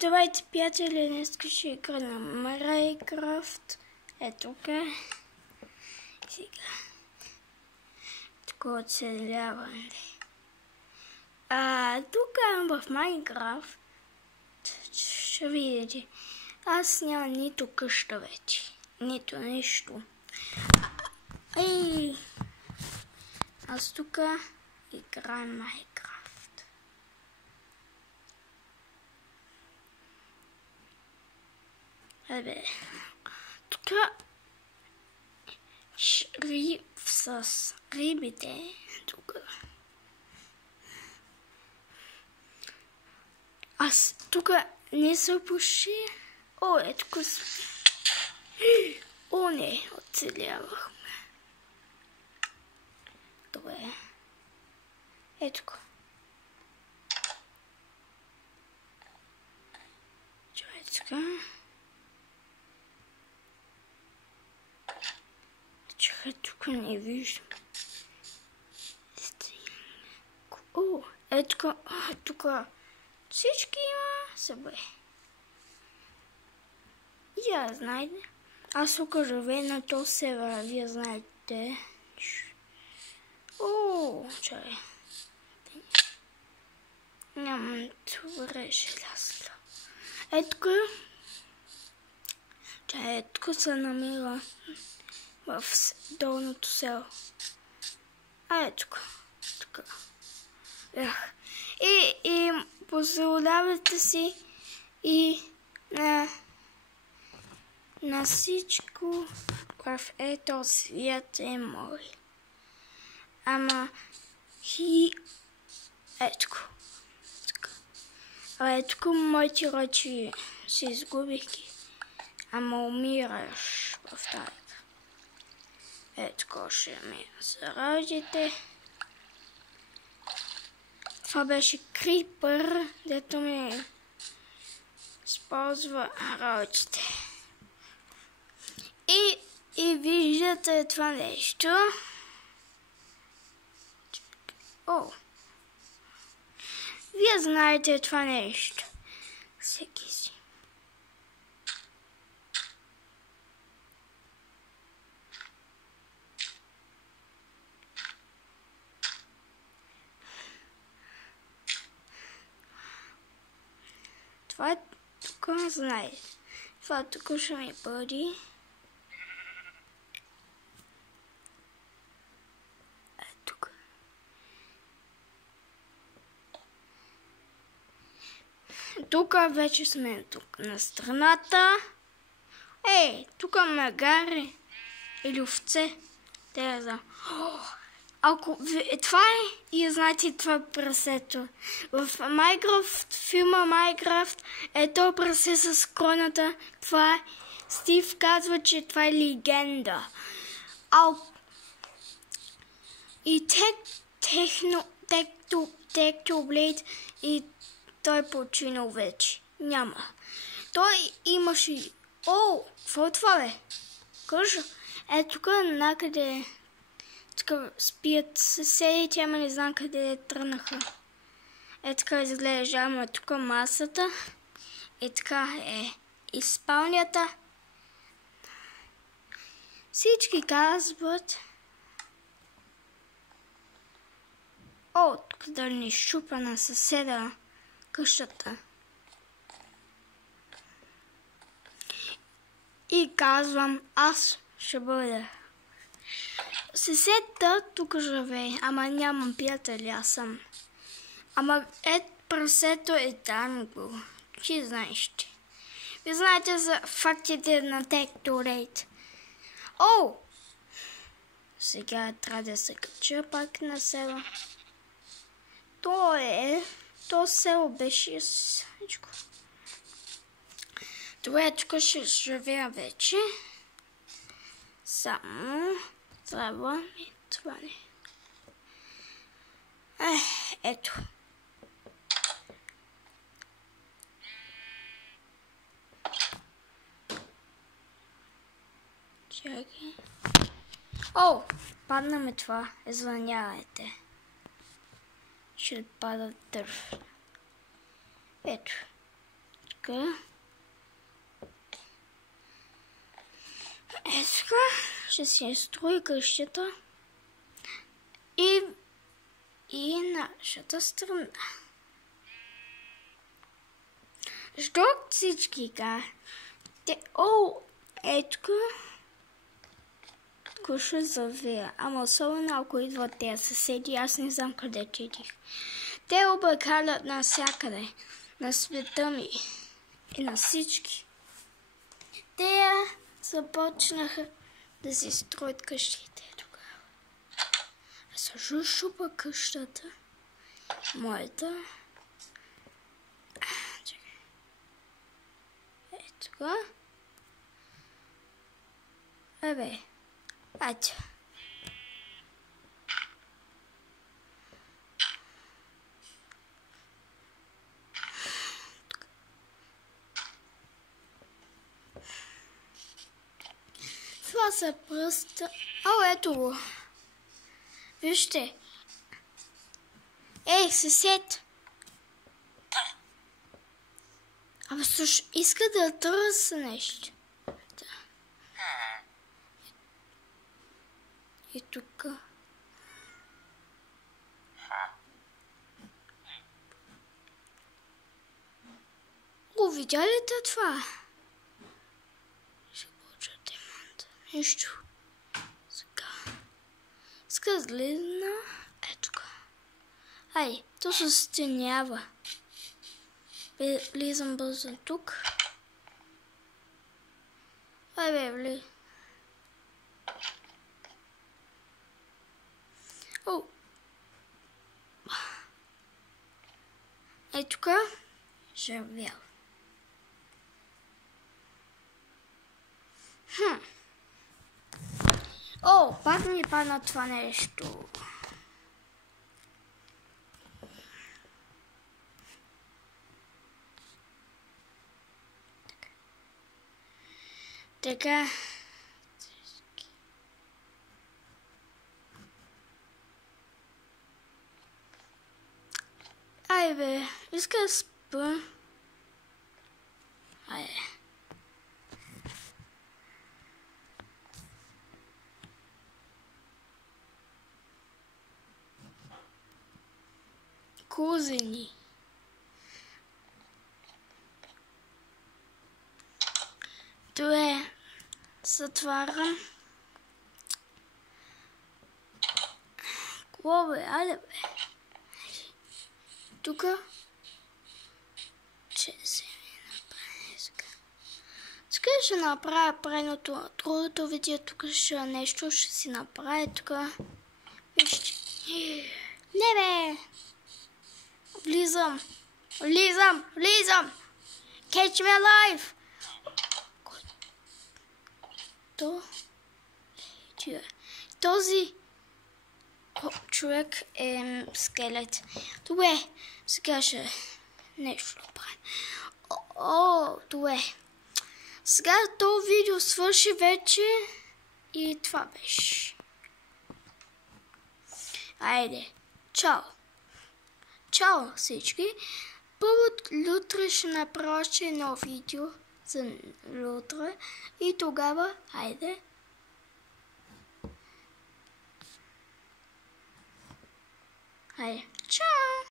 Здравейте, приятели! Днес ще игра на Майнкрафт. Ето тук е. Сега. Такова оцеляване. Тук в Майнкрафт ще видите. Аз нямам нито къща вече. Нито нищо. Аз тук играем Майнкрафт. Тук с рибите. Тук. Аз тук не се пуши. Тук. Не, оцелявахме. Добре. Ето го. Чакай. Тук не виждам. Ето тук всички има събре. Я знаете. Аз тук живея на то севера, вие знаете. Чай. Нямам добре желязо. Ето се намира в долното село. Ето тук. И позволявате си и на всичко в ето свят е мой. Ето моите ръчи се изгубих ги. Умираш в тази. Ето ще ми заражите. Това беше крипър, дето ми използва ръчите. И виждате това нещо. Вие знаете това нещо. Всеки си. Това тук не знаете. Това тук ще ми бъде. Тук. Тук вече сме тук на страната. Тук магари или овце. Те за. Ако това е и знаете това е прасето. В Майнкрафт, филма Майнкрафт ето прасе с кроната. Това е. Стив казва, че това е легенда. И Technoblade и той починал вече. Няма. Той имаше. Какво е това бе? Кажа. Тук накъде спият съседите, ама не знам къде тръгнаха. Така изглежда, ама тук масата. Така е и спалнята. Всички казват. Тук да не щупа на съседа къщата. И казвам, аз ще бъда. Съседта тук живее, ама нямам приятели, аз съм. Ама прасето е танго. Ти знаеш ти. Ви знаете за фактите на Technoblade. Сега трябва да се кача пак на село. То село беше всичко. Това тук ще живея вече. Само трябва ми това не. Ето. Чакай. Падна ми това. Извънявайте. Ще пада дърв. Ето. Така. Така. Ще си изстрои къщата. И нашата страна. Що всички ето ще завея. Ама особено ако идват тези съседи, аз не знам къде четих. Те обикалят навсякъде, на света ми и на всички. Те започнаха да си строят къщите тогава. Аз също шупа къщата. Моята. Ето. Ето. Това са пръста. Ето го. Вижте. Ей, съсед. Абе, слушай, иска да търся нещо. Да. И тук. Видя ли те това? Ще получа демонта. Нищо. Сега. Излизна. Ето тук. Ай, то се стенява. Влизам бързо тук. Ай, вли. Ей, тук. Жервял. Пак ми падна това нещо. Така. Ай, бе, иска да спа. Ай. Козени. Затварям. Какво бе? Айде бе. Тука. Че се ми направи сега. Сега ще направя предното. Другото видео тук ще нещо ще си направя тука. Вижте. Не бе. Влизам. Catch me alive. Този човек е скелет. Добре, сега ще нещо направим. Добре. Сега това видео свърши вече и това беше. Айде, чао. Чао всички. Първо утре ще направя едно видео за утре и тогава, айде. Чао!